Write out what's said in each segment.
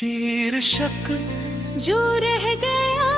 शीर्षक जो रह गया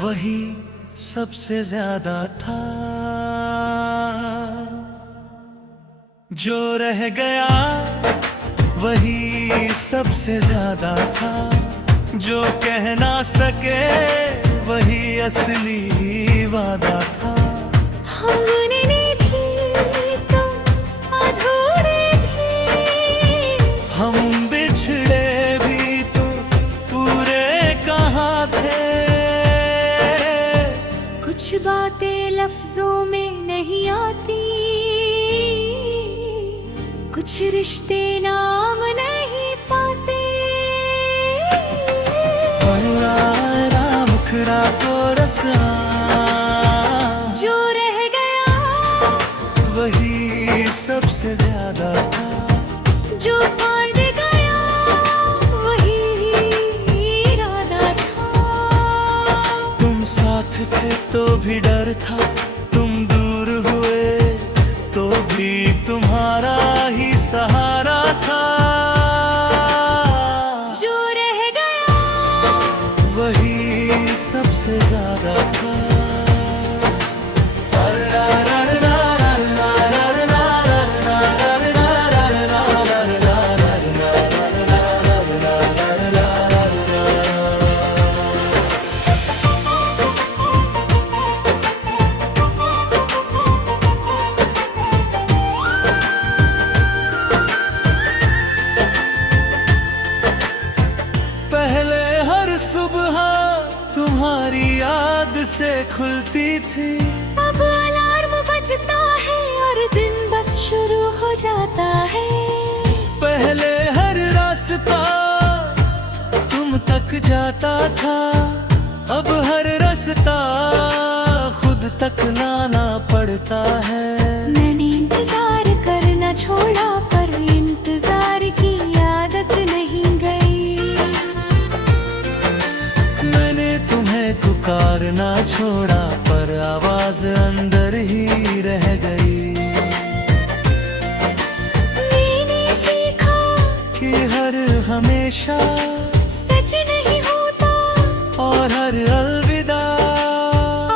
वही सबसे ज्यादा था। जो रह गया वही सबसे ज्यादा था। जो कह ना सके वही असली वादा था। हमने भी तो अधूरे थे, हम बिछड़े भी तो पूरे कहाँ थे। कुछ बातें लफ्जों में नहीं आती, कुछ रिश्ते नाम नहीं पाते। मुखरा को रसा जो रह गया वही सबसे ज्यादा था। जो पाट गया वही इरादा था। तुम साथ थे तो भी डर था, तुम दूर हुए तो भी तुम्हारा ही सहारा था। जो रह गया वही सबसे ज्यादा था। पहले हर सुबह तुम्हारी याद से खुलती थी। अब अलार्म बजता है और दिन बस शुरू हो जाता है। पहले हर रास्ता तुम तक जाता था, अब हर रास्ता खुद तक लाना पड़ता है। मैंने इंतजार करना छोड़ा पर इंतजार की आदत नहीं गई। मैंने तुम्हें पुकारना छोड़ा पर आवाज अंदर ही रह गई। मैंने सीखा कि हर हमेशा सच नहीं होता और हर अलविदा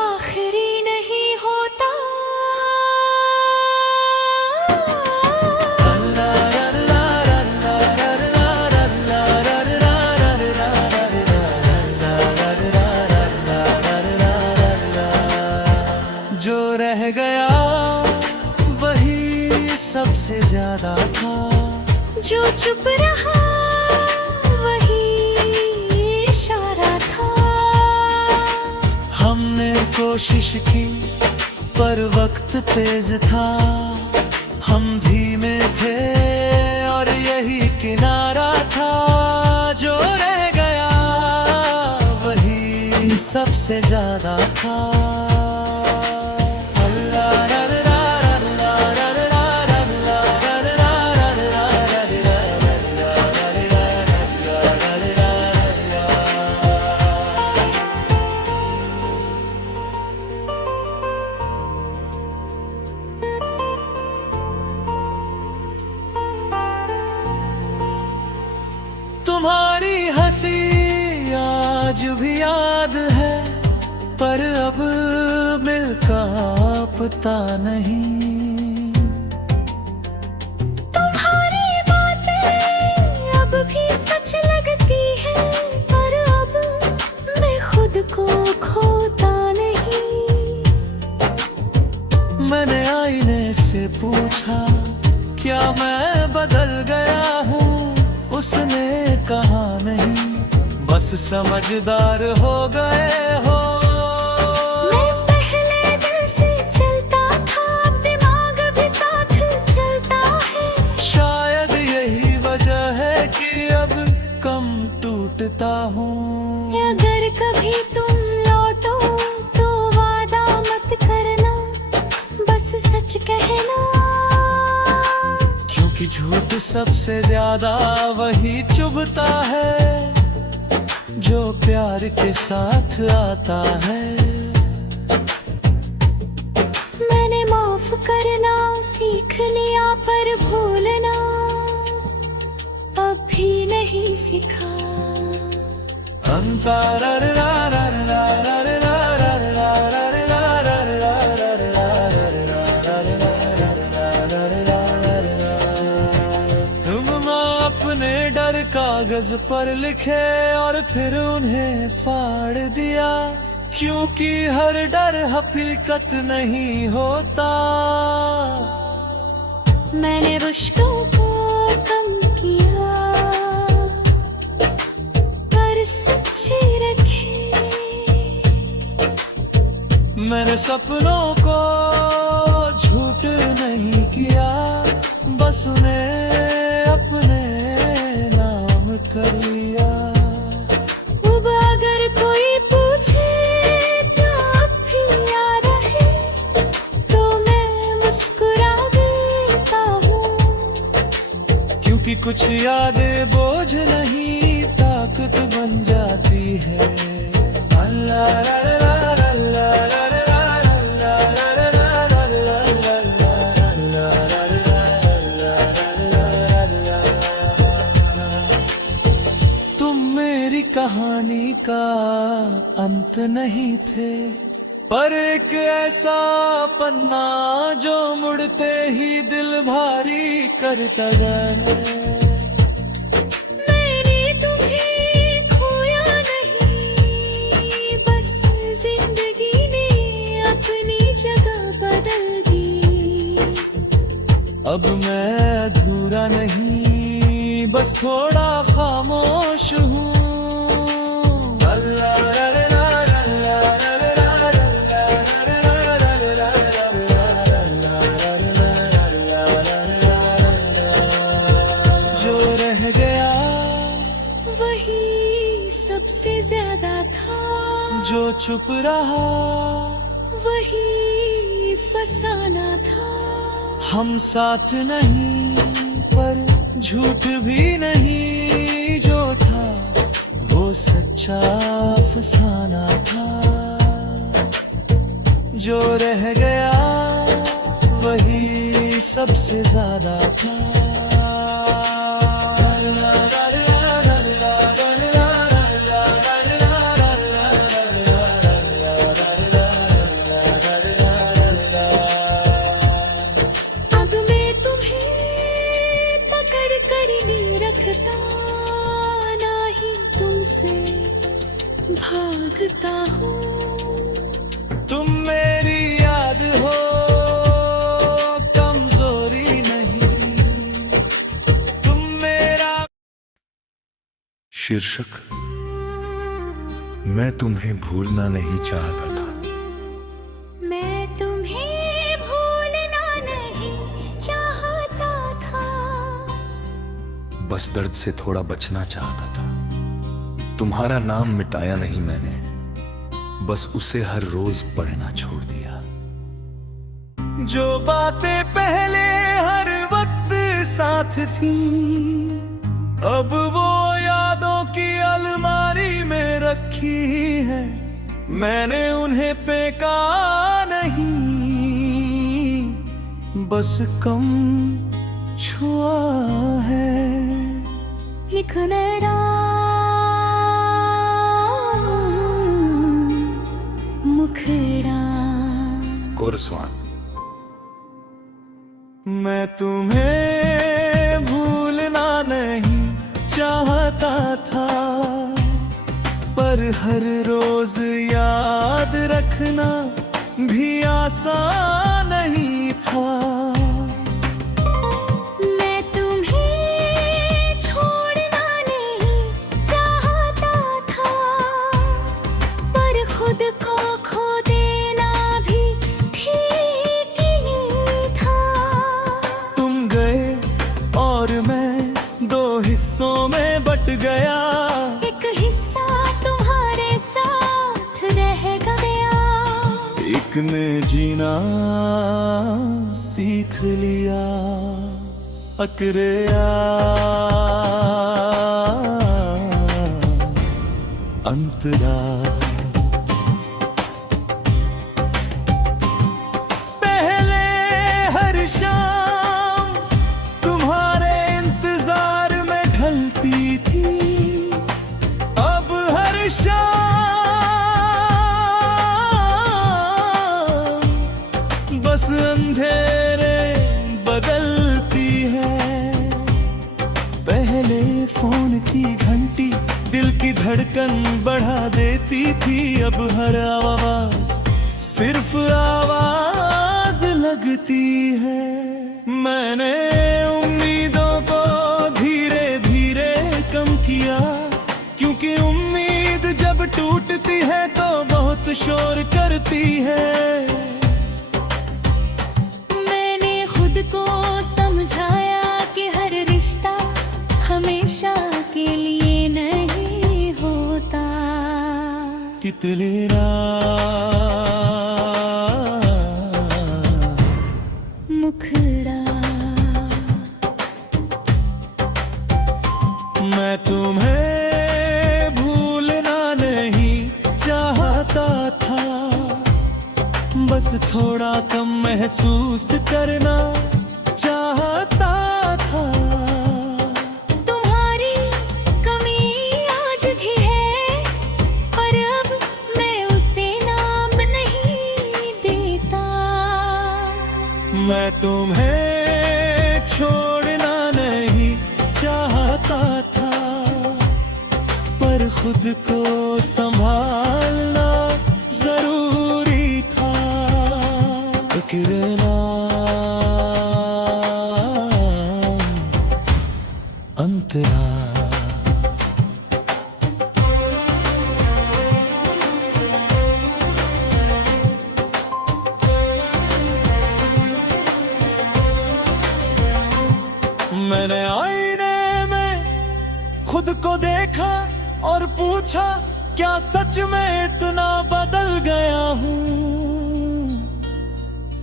आखिरी नहीं होता। जो रह गया वही सबसे ज्यादा था। जो चुप रहा वही इशारा था। हमने कोशिश की पर वक्त तेज था। हम धीमे थे और यही किनारा था। जो रह गया वही सबसे ज्यादा था। तुम्हारी हंसी आज भी याद है पर अब मिलका पता नहीं। तुम्हारी बातें अब भी सच लगती है पर अब मैं खुद को खोता नहीं। मैंने आईने से पूछा क्या मैं बदल गया हूँ। उसने कहा नहीं बस समझदार हो गए हो। मैं पहले दिल से चलता था, अब दिमाग भी साथ चलता है। शायद यही वजह है कि अब कम टूटता हूँ। अगर कभी तुम लौटो तो वादा मत करना, बस सच कहना। क्योंकि झूठ सबसे ज्यादा वही चुभता है जो प्यार के साथ आता है। मैंने माफ करना सीख लिया पर भूलना अब भी नहीं। नहीं सिखा। तुम अपने डर कागज पर लिखे और फिर उन्हें फाड़ दिया, क्योंकि हर डर हकीकत नहीं होता। मैंने रिश्तों को कम किया पर सच्चे रखे। मैंने सपनों को झूठ नहीं किया, बस उन्हें अपने नाम कर लिया। अब अगर कोई पूछे क्या अब भी याद है, तो मैं मुस्कुरा देता हूँ, क्योंकि कुछ यादें बोझ नहीं ताकत बन जाती है। तुम मेरी कहानी का अंत नहीं थे, पर एक ऐसा पन्ना जो मुड़ते ही दिल भारी करता गया। मैंने तुम्हें खोया नहीं, बस जिंदगी ने अपनी जगह बदल दी। अब मैं अधूरा नहीं, बस थोड़ा खामोश हूँ। जो रह गया वही सबसे ज्यादा था, जो चुप रहा वही फसाना था। हम साथ नहीं पर झूठ भी नहीं, जो था वो सच्चा फसाना था। जो रह गया वही सबसे ज्यादा था। अब मैं तुम्हें पकड़ कर नहीं रखता, ना ही तुमसे भागता हूँ। तुम मेरी याद हो, कमजोरी नहीं, तुम मेरा। शीर्षक मैं तुम्हें भूलना नहीं चाहता था। मैं तुम्हें भूलना नहीं चाहता था, बस दर्द से थोड़ा बचना चाहता था। तुम्हारा नाम मिटाया नहीं मैंने, बस उसे हर रोज पढ़ना छोड़ दिया। जो बातें पहले हर वक्त साथ थी, अब वो यादों की अलमारी में रखी है। मैंने उन्हें फेंका नहीं, बस कम छुआ है। लिखना मुखड़ा कोरस्वान। मैं तुम्हें भूलना नहीं चाहता था, पर हर रोज याद रखना भी आसान नहीं था। मैं तुम्हें छोड़ना नहीं चाहता था, पर खुद को खो देना भी ठीक नहीं था। तुम गए और मैं दो हिस्सों में बट गया। एक हिस्सा तुम्हारे साथ रह गया, एक ने जीना सीख लिया। अकरेया अंतरा। पहले हर शाम तुम्हारे इंतजार में ढलती थी, पहले फोन की घंटी दिल की धड़कन बढ़ा देती थी, अब हर आवाज सिर्फ आवाज लगती है। मैंने उम्मीदों को धीरे धीरे कम किया, क्योंकि उम्मीद जब टूटती है तो बहुत शोर करती है। मैंने खुद को समझाया कि हर रिश्ता हमेशा के लिए नहीं होता। कितने मुखड़ा मैं तुम्हें भूलना नहीं चाहता था, बस थोड़ा कम महसूस करना चाहता था। तुम्हारी कमी आज भी है, पर अब मैं उसे नाम नहीं देता। मैं तुम्हें छोड़ना नहीं चाहता था, पर खुद को संभालना जरूरी था। गिरना अंतरा मैंने आईने में खुद को देखा और पूछा, क्या सच में इतना बदल गया हूँ?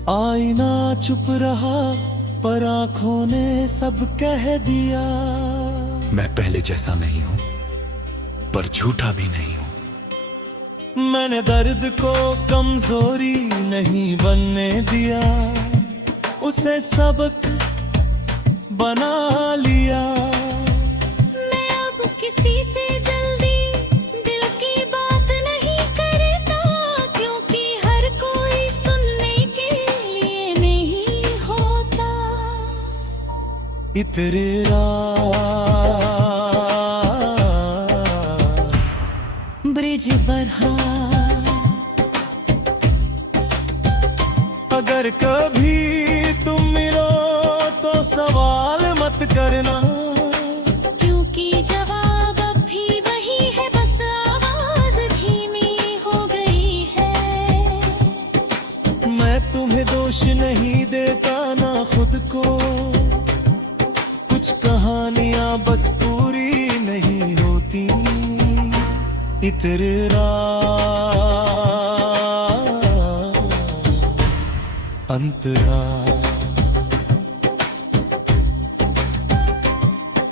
आईना चुप रहा, पर आंखों ने सब कह दिया। मैं पहले जैसा नहीं हूं, पर झूठा भी नहीं हूं। मैंने दर्द को कमजोरी नहीं बनने दिया, उसे सबक बना लिया। मैं अब किसी से जल्दी दिल की बात नहीं करता, क्योंकि हर कोई सुनने के लिए नहीं होता। इतरेरा ब्रिज बढ़ा, अगर कभी तुम मिलो तो सवाल मत करना, क्योंकि जवाब अब भी वही है, बस आवाज धीमी हो गई है। मैं तुम्हें दोष नहीं देता ना खुद को, कुछ कहानियां बस पूरी नहीं होती। इतरेरा अंतरा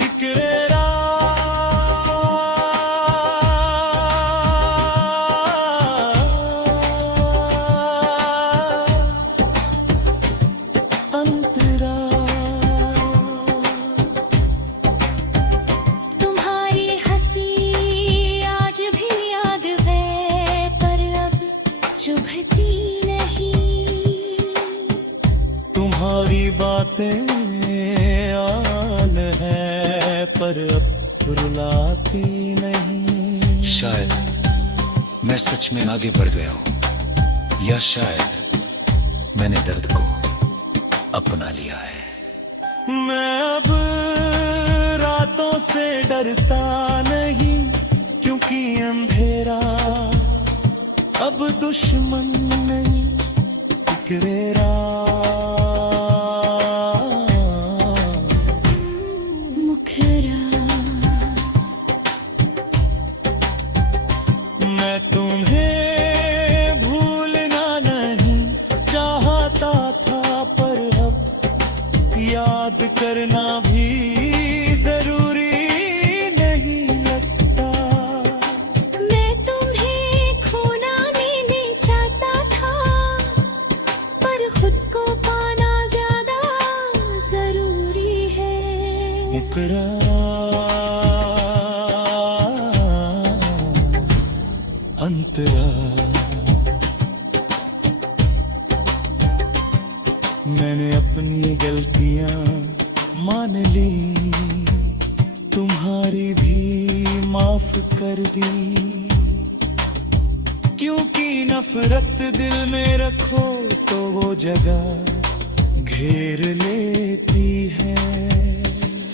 इकरेरा अंतरा। तुम्हारी हंसी आज भी याद है, पर अब चुभती नहीं। तुम्हारी बातें आन है, पर अब रुलाती नहीं। शायद मैं सच में आगे बढ़ गया हूं, या शायद मैंने दर्द को अपना लिया है। मैं अब रातों से डरता नहीं, क्योंकि अंधेरा अब दुश्मन नहीं। इकरेरा मुखरा मैं तुम्हें भूलना नहीं चाहता था, पर अब याद करना भी जरूरी नहीं लगता। मैं तुम्हें खोना नहीं चाहता था, पर खुद को पाना माफ कर दी, क्योंकि नफरत दिल में रखो तो वो जगह घेर लेती है।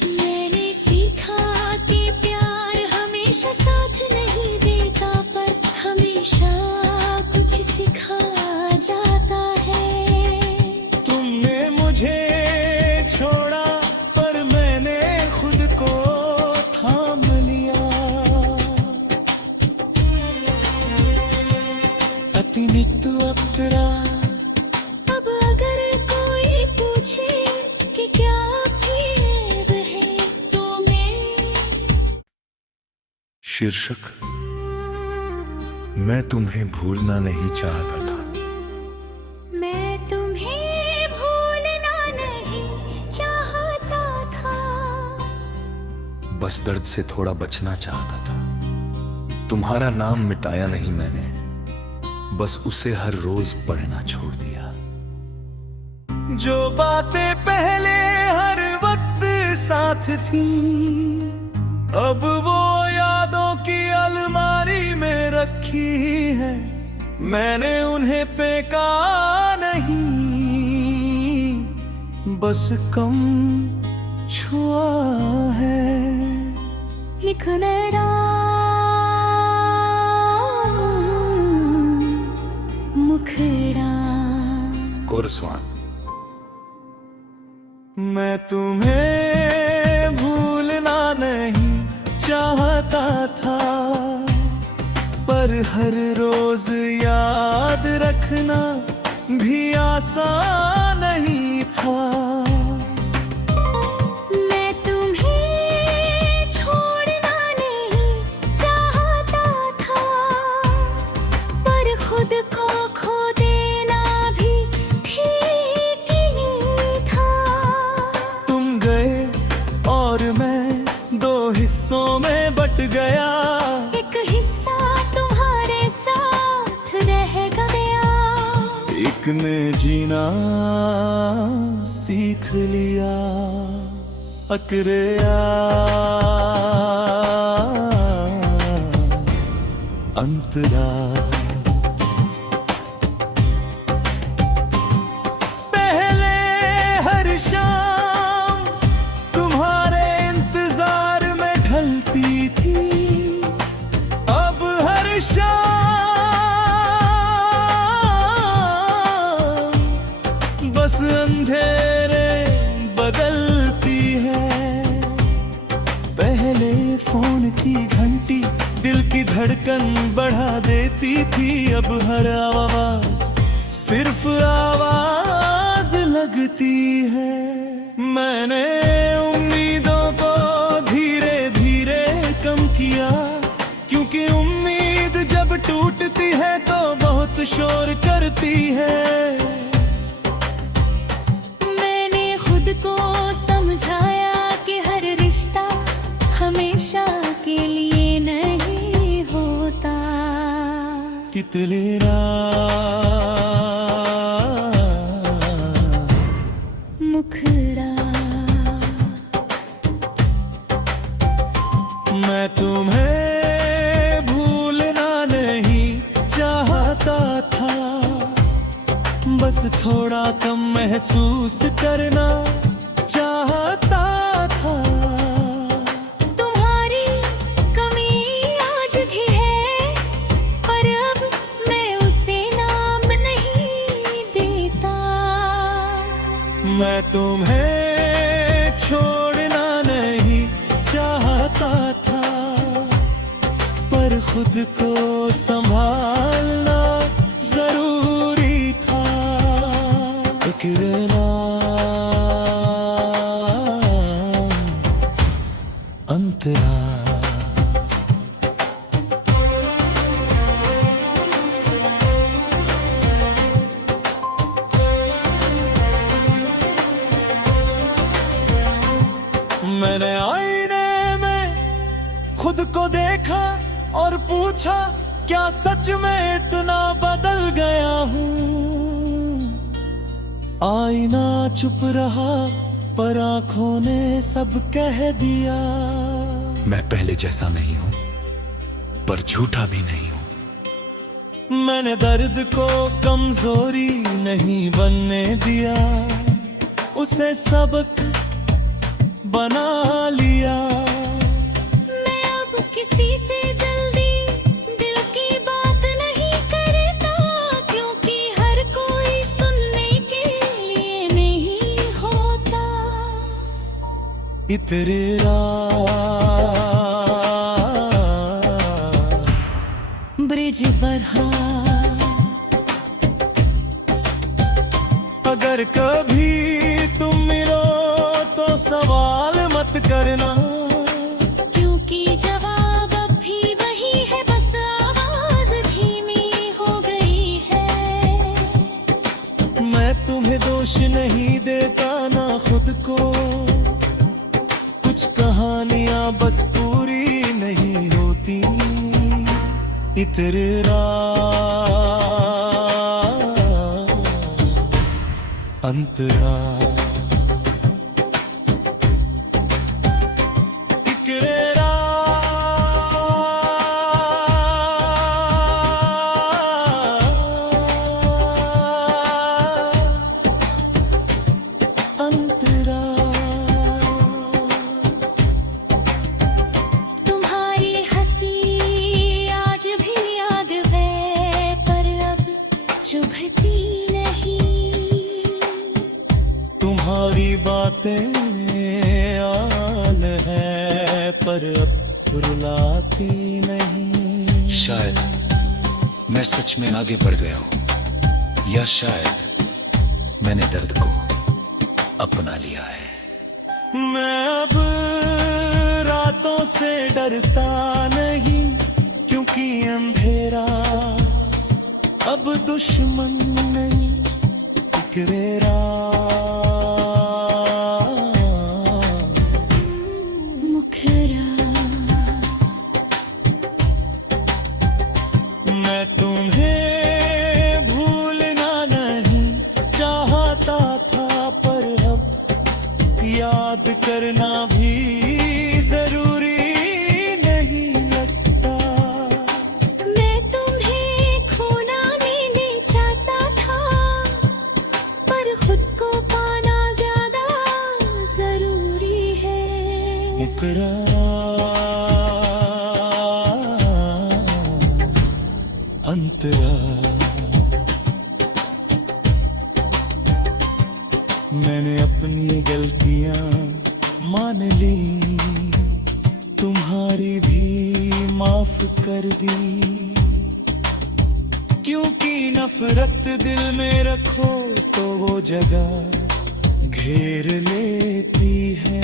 मैंने सीखा कि प्यार हमेशा साथ नहीं देता, पर हमेशा कुछ सिखा जाता है। तुमने मुझे छोड़ा पर मैंने खुद को थाम लिया। अतिमित अप्सरा, अब अगर कोई पूछे कि क्या भेद है तो मैं शीर्षक, मैं तुम्हें भूलना नहीं चाहता था। मैं तुम्हें भूलना नहीं चाहता था, बस दर्द से थोड़ा बचना चाहता था। तुम्हारा नाम मिटाया नहीं मैंने, बस उसे हर रोज पढ़ना छोड़ दिया। जो बातें पहले हर वक्त साथ थी, अब वो यादों की अलमारी में रखी है। मैंने उन्हें फेंका नहीं, बस कम छुआ है। लिखना मुखड़ा, कोरस्वान। मैं तुम्हें भूलना नहीं चाहता था, पर हर रोज याद रखना भी आसान नहीं था। मैं तुम्हें छोड़ना नहीं चाहता था, पर खुद को खो देना भी ठीक नहीं था। तुम गए और मैं दो हिस्सों में बट गया। एक हिस्सा तुम्हारे साथ रह गया, एक ने जीना सीख लिया। अकरेया अंतरा, पहले हर शाम तुम्हारे इंतजार में ढलती थी, अब हर शाम बस अंधेरे बदलती है। पहले फोन की घंटी दिल की धड़कन बढ़ा देती थी, अब हर आवाज सिर्फ आवाज लगती है। मैंने उम्मीदों को धीरे धीरे कम किया, क्योंकि उम्मीद जब टूटती है तो बहुत शोर करती है। मैंने खुद को समझाया कि हर रिश्ता हमेशा के लिए नहीं होता। कितलेरा मुखड़ा, मैं तुम्हें भूलना नहीं चाहता था, बस थोड़ा कम महसूस करना चाहता था। तुम्हारी कमी आज भी है, पर अब मैं उसे नाम नहीं देता। मैं तुम्हें छोड़ना नहीं चाहता था, पर खुद को संभालना जरूरी था। इकरार अंतरा, मैंने आईने में खुद को देखा और पूछा, क्या सच में इतना बदल गया हूँ। आईना चुप रहा पर आंखों ने सब कह दिया। मैं पहले जैसा नहीं हूं, पर झूठा भी नहीं हूं। मैंने दर्द को कमजोरी नहीं बनने दिया, उसे सबक बना लिया। मैं अब किसी से जल्दी दिल की बात नहीं करता, क्योंकि हर कोई सुनने के लिए नहीं होता। इतरेरा ब्रिज बढ़ा, अगर कभी तुम मिलो तो सवाल मत करना, क्योंकि जवाब अब भी वही है, बस आवाज धीमी हो गई है। मैं तुम्हें दोष नहीं देता ना खुद को, कुछ कहानियां बस पूरी नहीं होती। इतरेरा अंतरा इकरेरा अंतरा। तुम्हारी हंसी आज भी याद है, पर अब चुभती नहीं। तुम्हारी बातें आन है, पर अब रुलाती नहीं। शायद मैं सच में आगे बढ़ गया हूं, या शायद मैंने दर्द को अपना लिया है। मैं अब रातों से डरता नहीं, क्योंकि अंधेरा अब दुश्मन नहीं। इकरेरा मुखरा मैं तुम्हें भूलना नहीं चाहता था, पर अब याद करना भी जरूरी नहीं लगता। मैं तुम्हें खोना नहीं चाहता था, पर खुद को पाना ज्यादा जरूरी है। मुकरा अंतरा मैंने अपनी गलतियां मान ली, तुम्हारी भी माफ कर दी। क्योंकि नफरत दिल में रखो तो वो जगह घेर लेती है।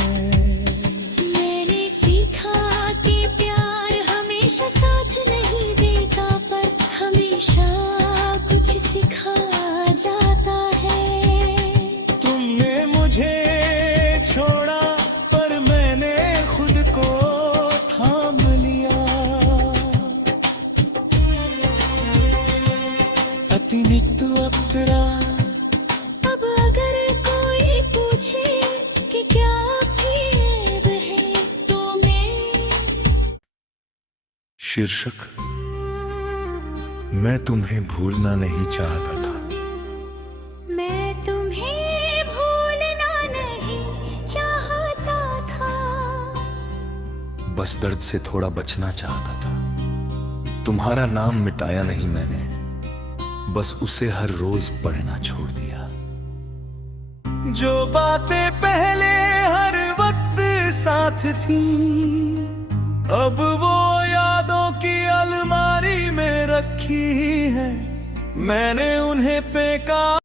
मैंने सीखा कि प्यार हमेशा साथ नहीं देता, पर हमेशा कुछ सिखा जाता है। तुमने मुझे छोड़ा, पर मैंने खुद को थाम लिया। अतिनित अप्तरा अब अगर कोई पूछे कि क्या भेद है, तो मैं शीर्षक मैं तुम्हें भूलना नहीं चाहता था। मैं तुम्हें भूलना नहीं चाहता था, बस दर्द से थोड़ा बचना चाहता था। तुम्हारा नाम मिटाया नहीं मैंने, बस उसे हर रोज पढ़ना छोड़ दिया। जो बातें पहले हर वक्त साथ थी, अब वो यादों की अलमारी में रखी है। मैंने उन्हें फेंका